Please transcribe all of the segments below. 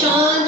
좋.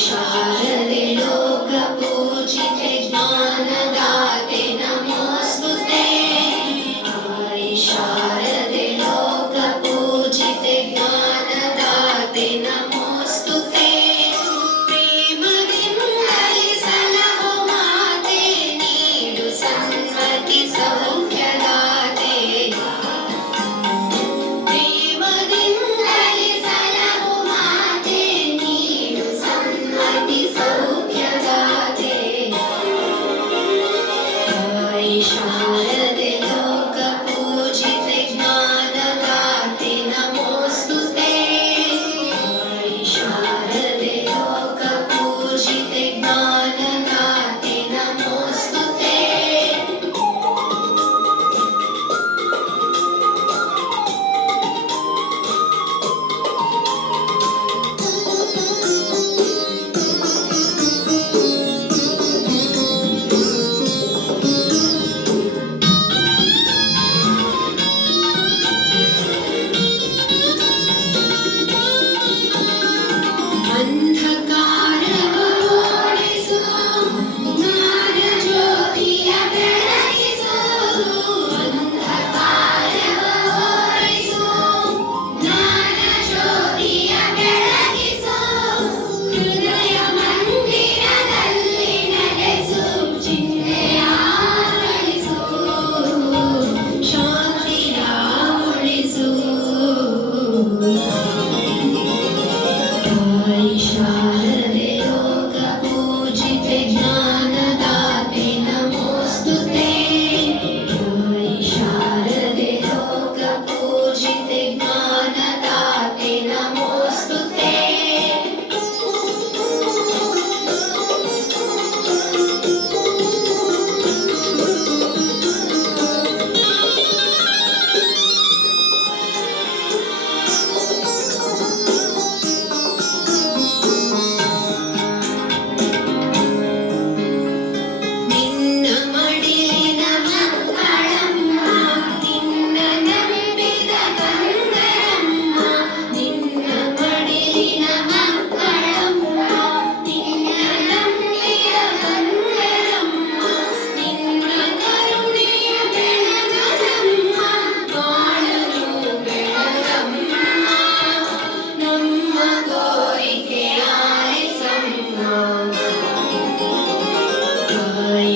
Krishna.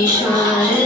shine.